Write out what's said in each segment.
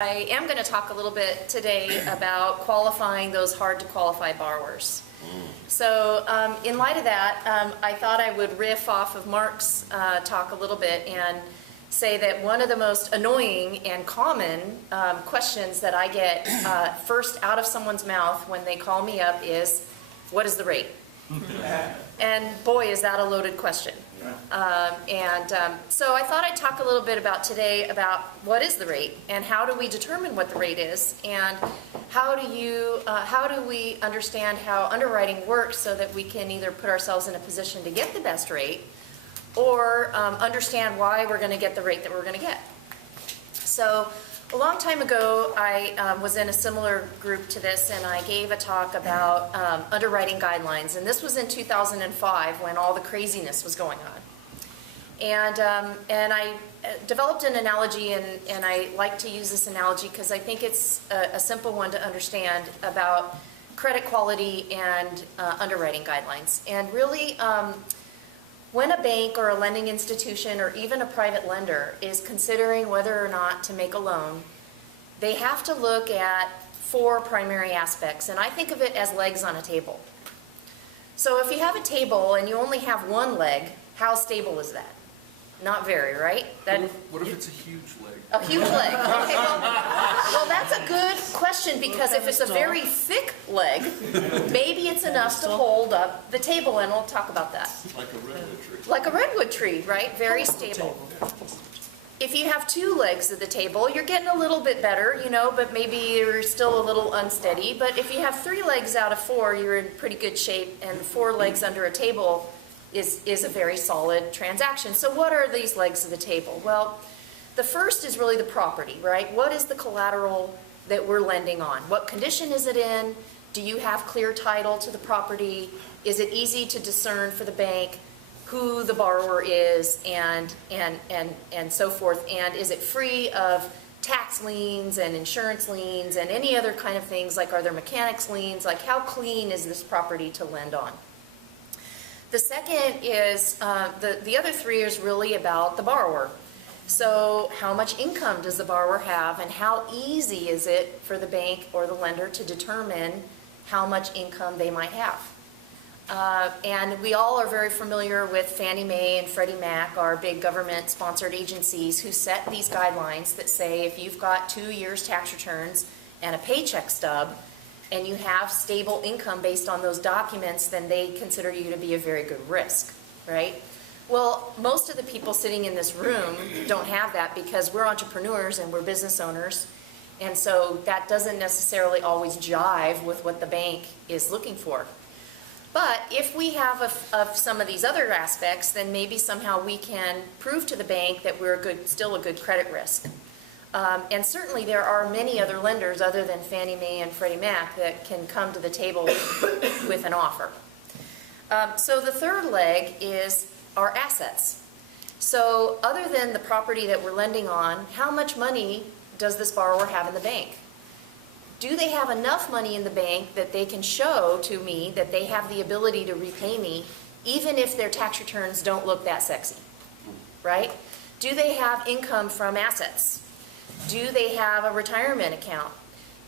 I am going to talk a little bit today about qualifying those hard to qualify borrowers. So in light of that, I thought I would riff off of Mark's talk a little bit and say that one of the most annoying and common questions that I get first out of someone's mouth when they call me up is, what is the rate? And boy, is that a loaded question. So I thought I'd talk a little bit about today about what is the rate and how do we determine what the rate is, and how do we understand how underwriting works so that we can either put ourselves in a position to get the best rate or understand why we're going to get the rate that we're going to get. So a long time ago, I was in a similar group to this, and I gave a talk about underwriting guidelines, and this was in 2005 when all the craziness was going on. And I developed an analogy, and I like to use this analogy because I think it's a simple one to understand about credit quality and underwriting guidelines. And really, when a bank or a lending institution or even a private lender is considering whether or not to make a loan, they have to look at four primary aspects, and I think of it as legs on a table. So if you have a table and you only have one leg, how stable is that? Not very, right? What if it's a huge leg? A huge leg. Okay, well, that's a good question, because if it's a very thick leg, maybe it's enough to hold up the table, and we'll talk about that. Like a redwood tree. Like a redwood tree, right? Very stable. If you have two legs of the table, you're getting a little bit better, but maybe you're still a little unsteady. But if you have three legs out of four, you're in pretty good shape, and four legs under a table is a very solid transaction. So what are these legs of the table? Well, the first is really the property, right? What is the collateral that we're lending on? What condition is it in? Do you have clear title to the property? Is it easy to discern for the bank who the borrower is, and so forth? And is it free of tax liens and insurance liens and any other kind of things? Like, are there mechanics liens? Like, how clean is this property to lend on? The second is, the other three is really about the borrower. So how much income does the borrower have, and how easy is it for the bank or the lender to determine how much income they might have? And we all are very familiar with Fannie Mae and Freddie Mac, our big government-sponsored agencies who set these guidelines that say if you've got 2 years tax returns and a paycheck stub, and you have stable income based on those documents, then they consider you to be a very good risk, right? Well, most of the people sitting in this room don't have that, because we're entrepreneurs and we're business owners, and so that doesn't necessarily always jive with what the bank is looking for. But if we have of some of these other aspects, then maybe somehow we can prove to the bank that we're still a good credit risk. And certainly there are many other lenders other than Fannie Mae and Freddie Mac that can come to the table with an offer. So the third leg is our assets. So other than the property that we're lending on, how much money does this borrower have in the bank? Do they have enough money in the bank that they can show to me that they have the ability to repay me, even if their tax returns don't look that sexy, right? Do they have income from assets? Do they have a retirement account?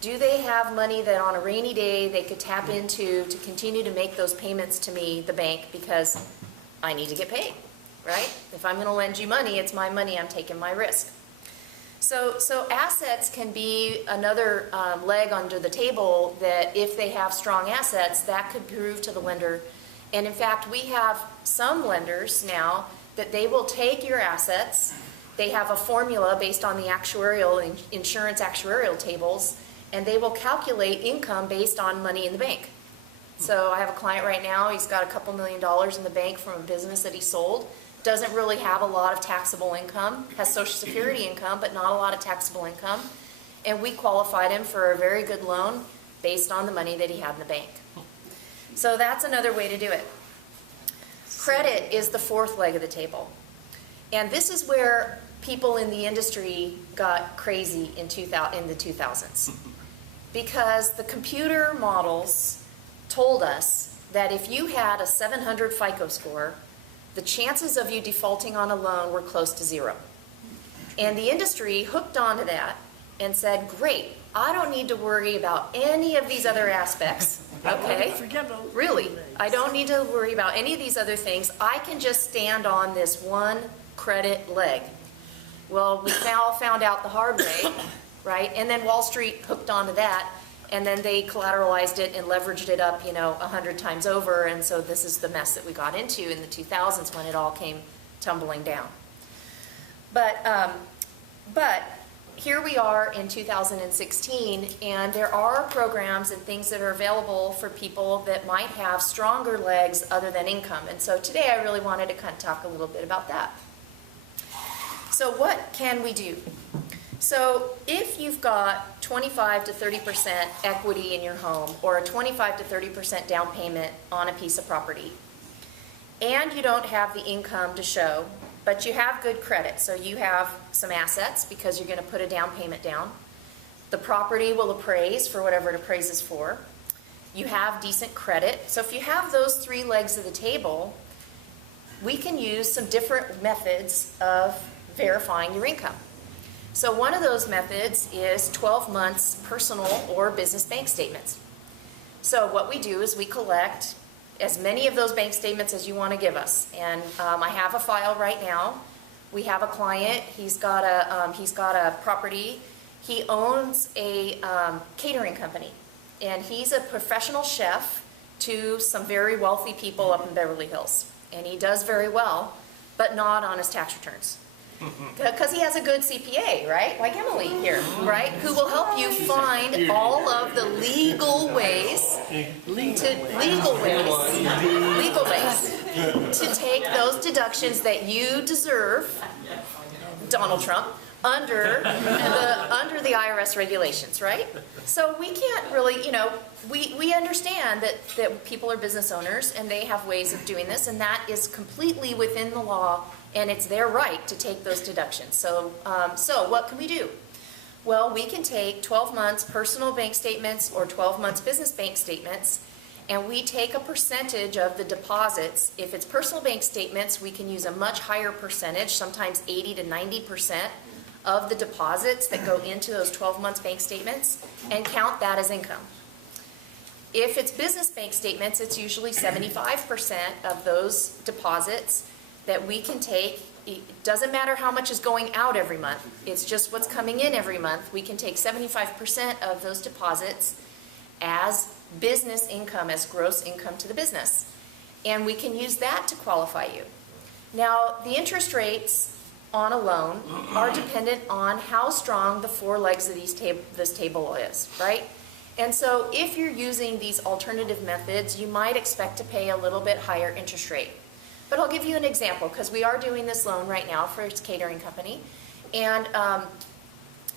Do they have money that on a rainy day they could tap into to continue to make those payments to me, the bank, because I need to get paid, right? If I'm going to lend you money, it's my money, I'm taking my risk. So assets can be another leg under the table that if they have strong assets, that could prove to the lender. And in fact, we have some lenders now that they will take your assets. They have a formula based on the actuarial, insurance actuarial tables, and they will calculate income based on money in the bank. So I have a client right now, he's got a couple $1 million in the bank from a business that he sold. Doesn't really have a lot of taxable income, has Social Security income, but not a lot of taxable income. And we qualified him for a very good loan based on the money that he had in the bank. So that's another way to do it. Credit is the fourth leg of the table. And this is where people in the industry got crazy in the 2000s. Because the computer models told us that if you had a 700 FICO score, the chances of you defaulting on a loan were close to zero. And the industry hooked onto that and said, great, I don't need to worry about any of these other aspects, okay? Really, I don't need to worry about any of these other things. I can just stand on this one credit leg. Well, we all found out the hard way, right? And then Wall Street hooked onto that, and then they collateralized it and leveraged it up, 100 times over, and so this is the mess that we got into in the 2000s when it all came tumbling down. But here we are in 2016, and there are programs and things that are available for people that might have stronger legs other than income. And so today I really wanted to kind of talk a little bit about that. So what can we do? So if you've got 25 to 30% equity in your home, or a 25 to 30% down payment on a piece of property, and you don't have the income to show, but you have good credit, so you have some assets because you're going to put a down payment down. The property will appraise for whatever it appraises for. You have decent credit. So if you have those three legs of the table, we can use some different methods of verifying your income. So one of those methods is 12 months personal or business bank statements. So what we do is we collect as many of those bank statements as you want to give us. And I have a file right now. We have a client. He's got a property. He owns a catering company, and he's a professional chef to some very wealthy people up in Beverly Hills. And he does very well, but not on his tax returns. Because he has a good CPA, right? Like Emily here, right? Who will help you find all of the legal ways to take those deductions that you deserve, Donald Trump, under the IRS regulations, right? So we can't really, we understand that people are business owners and they have ways of doing this, and that is completely within the law, and it's their right to take those deductions. So what can we do? Well, we can take 12 months personal bank statements or 12 months business bank statements, and we take a percentage of the deposits. If it's personal bank statements, we can use a much higher percentage, sometimes 80 to 90% of the deposits that go into those 12 months bank statements, and count that as income. If it's business bank statements, it's usually 75% of those deposits that we can take. It doesn't matter how much is going out every month, it's just what's coming in every month. We can take 75% of those deposits as business income, as gross income to the business. And we can use that to qualify you. Now, the interest rates on a loan are dependent on how strong the four legs of this table is, right? And so if you're using these alternative methods, you might expect to pay a little bit higher interest rate. But I'll give you an example, because we are doing this loan right now for his catering company, and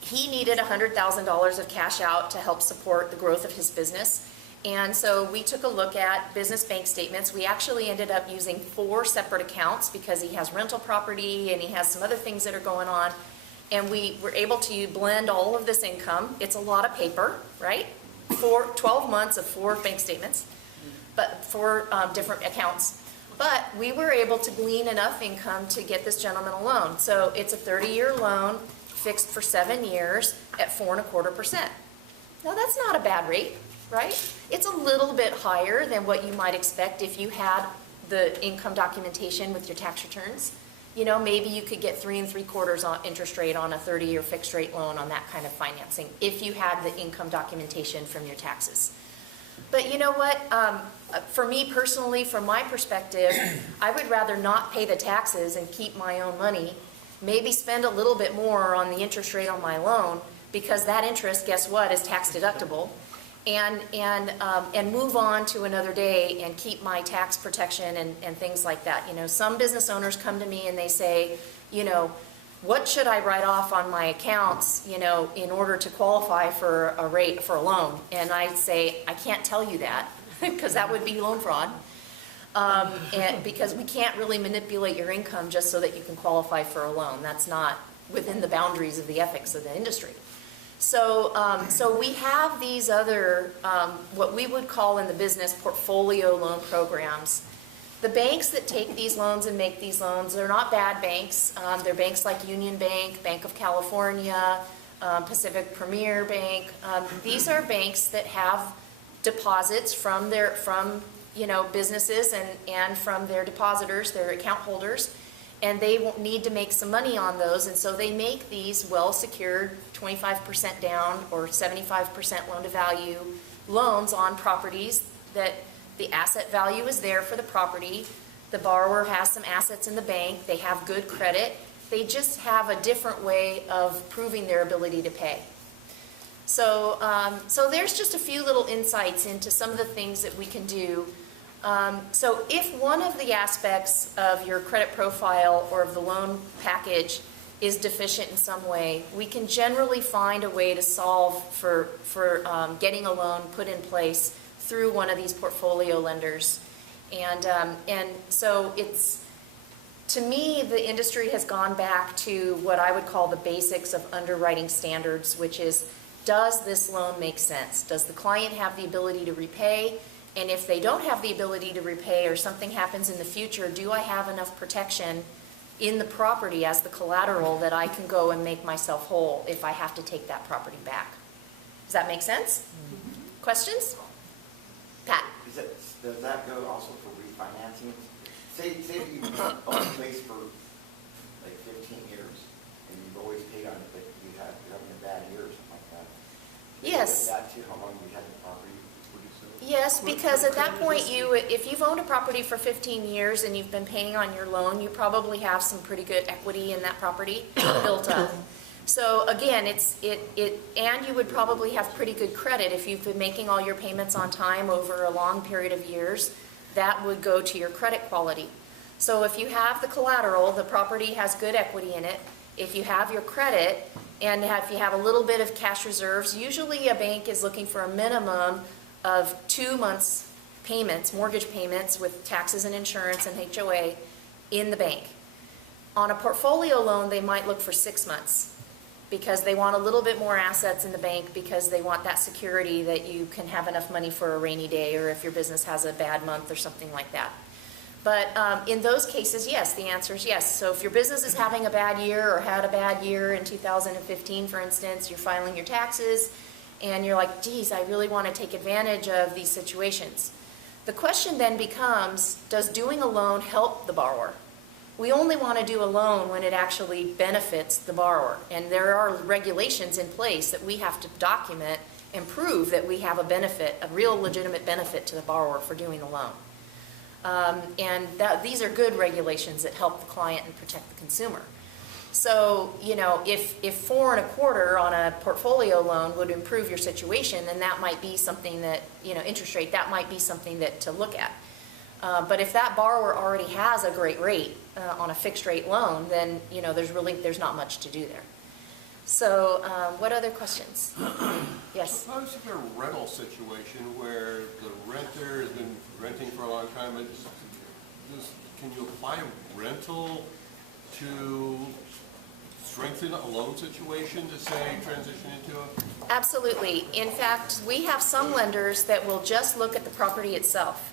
he needed $100,000 of cash out to help support the growth of his business. And so we took a look at business bank statements. We actually ended up using 4 separate accounts because he has rental property and he has some other things that are going on. And we were able to blend all of this income. It's a lot of paper, right? 12 months of 4 bank statements, but 4 different accounts. But we were able to glean enough income to get this gentleman a loan. So it's a 30-year loan fixed for 7 years at 4.25%. Now that's not a bad rate, right? It's a little bit higher than what you might expect if you had the income documentation with your tax returns. Maybe you could get 3 3/4 on interest rate on a 30-year fixed rate loan on that kind of financing if you had the income documentation from your taxes. But you know what? For me personally, from my perspective, I would rather not pay the taxes and keep my own money, maybe spend a little bit more on the interest rate on my loan, because that interest, guess what, is tax deductible, and move on to another day and keep my tax protection and things like that. Some business owners come to me and they say, what should I write off on my accounts, in order to qualify for a loan? And I say, I can't tell you that, because that would be loan fraud. And because we can't really manipulate your income just so that you can qualify for a loan. That's not within the boundaries of the ethics of the industry. So we have these other, what we would call in the business, portfolio loan programs. The banks that take these loans and make these loans, they're not bad banks. They're banks like Union Bank, Bank of California, Pacific Premier Bank. These are banks that have deposits from businesses and from their depositors, their account holders, and they will need to make some money on those, and so they make these well-secured 25% down or 75% loan-to-value loans on properties that the asset value is there for the property. The borrower has some assets in the bank. They have good credit. They just have a different way of proving their ability to pay. So, so there's just a few little insights into some of the things that we can do. So if one of the aspects of your credit profile or of the loan package is deficient in some way, we can generally find a way to solve for getting a loan put in place through one of these portfolio lenders. And so it's, to me, the industry has gone back to what I would call the basics of underwriting standards, which is, does this loan make sense? Does the client have the ability to repay? And if they don't have the ability to repay or something happens in the future, do I have enough protection in the property as the collateral that I can go and make myself whole if I have to take that property back? Does that make sense? Mm-hmm. Questions? Pat? Does that go also for refinancing? Say that you own a place for like 15 years and you've always paid on it, but you're having a bad year or something like that. Yes. That too, how long you had the property? Yes, because at that point, if you've owned a property for 15 years and you've been paying on your loan, you probably have some pretty good equity in that property built up. So again, and you would probably have pretty good credit if you've been making all your payments on time over a long period of years. That would go to your credit quality. So if you have the collateral, the property has good equity in it. If you have your credit and if you have a little bit of cash reserves, usually a bank is looking for a minimum of 2 months payments, mortgage payments with taxes and insurance and HOA in the bank. On a portfolio loan, they might look for 6 months because they want a little bit more assets in the bank because they want that security that you can have enough money for a rainy day or if your business has a bad month or something like that. But in those cases, yes, the answer is yes. So if your business is having a bad year or had a bad year in 2015, for instance, you're filing your taxes, and you're like, geez, I really want to take advantage of these situations. The question then becomes, does doing a loan help the borrower? We only want to do a loan when it actually benefits the borrower. And there are regulations in place that we have to document and prove that we have a benefit, a real legitimate benefit to the borrower for doing the loan. These are good regulations that help the client and protect the consumer. So, if 4 1/4 on a portfolio loan would improve your situation, then that might be something that, interest rate, that might be something that to look at. But if that borrower already has a great rate on a fixed rate loan, then, there's not much to do there. So, what other questions? Yes? Suppose if you're a rental situation where the renter has been renting for a long time, can you apply rental to strengthen a loan situation to, say, transition into a... Absolutely. In fact, we have some lenders that will just look at the property itself.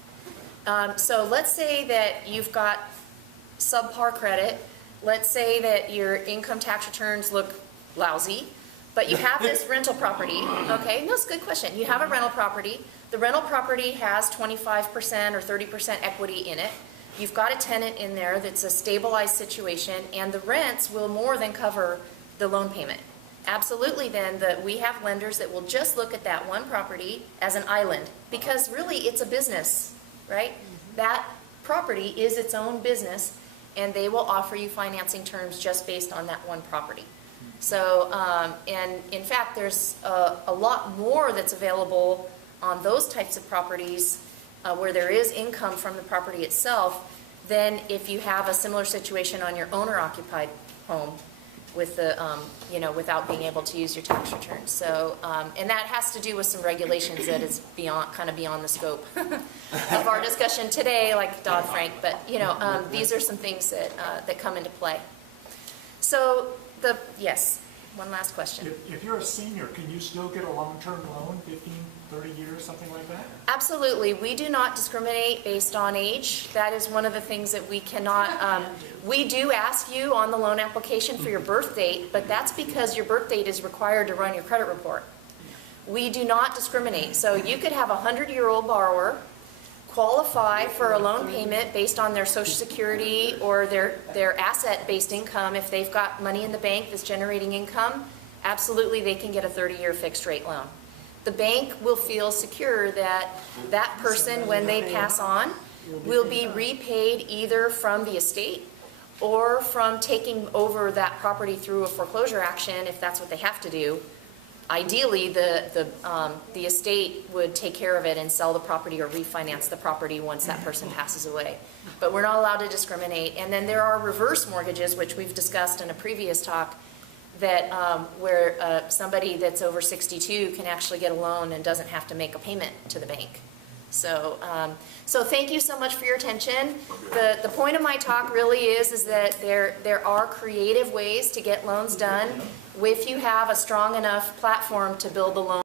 So let's say that you've got subpar credit. Let's say that your income tax returns look lousy, but you have this rental property. Okay, that's a good question. You have a rental property. The rental property has 25% or 30% equity in it. You've got a tenant in there that's a stabilized situation, and the rents will more than cover the loan payment. Absolutely, then, we have lenders that will just look at that one property as an island, because really it's a business, right? Mm-hmm. That property is its own business, and they will offer you financing terms just based on that one property. So, and in fact, there's a lot more that's available on those types of properties where there is income from the property itself, than if you have a similar situation on your owner-occupied home with the, without being able to use your tax returns. So, and that has to do with some regulations that is kind of beyond the scope of our discussion today, like Dodd-Frank. But these are some things that come into play. So, yes. one last question. If you're a senior, can you still get a long-term loan, 15, 30 years, something like that? Absolutely. We do not discriminate based on age. That is one of the things that we cannot, we do ask you on the loan application for your birth date, but that's because your birth date is required to run your credit report. We do not discriminate. So you could have a 100-year-old borrower qualify for a loan payment based on their Social Security or their asset-based income. If they've got money in the bank that's generating income, absolutely they can get a 30-year fixed rate loan. The bank will feel secure that that person, when they pass on, will be repaid either from the estate or from taking over that property through a foreclosure action if that's what they have to do. Ideally, the estate would take care of it and sell the property or refinance the property once that person passes away. But we're not allowed to discriminate. And then there are reverse mortgages, which we've discussed in a previous talk, that where somebody that's over 62 can actually get a loan and doesn't have to make a payment to the bank. So, so thank you so much for your attention. The point of my talk really is that there are creative ways to get loans done if you have a strong enough platform to build the loan.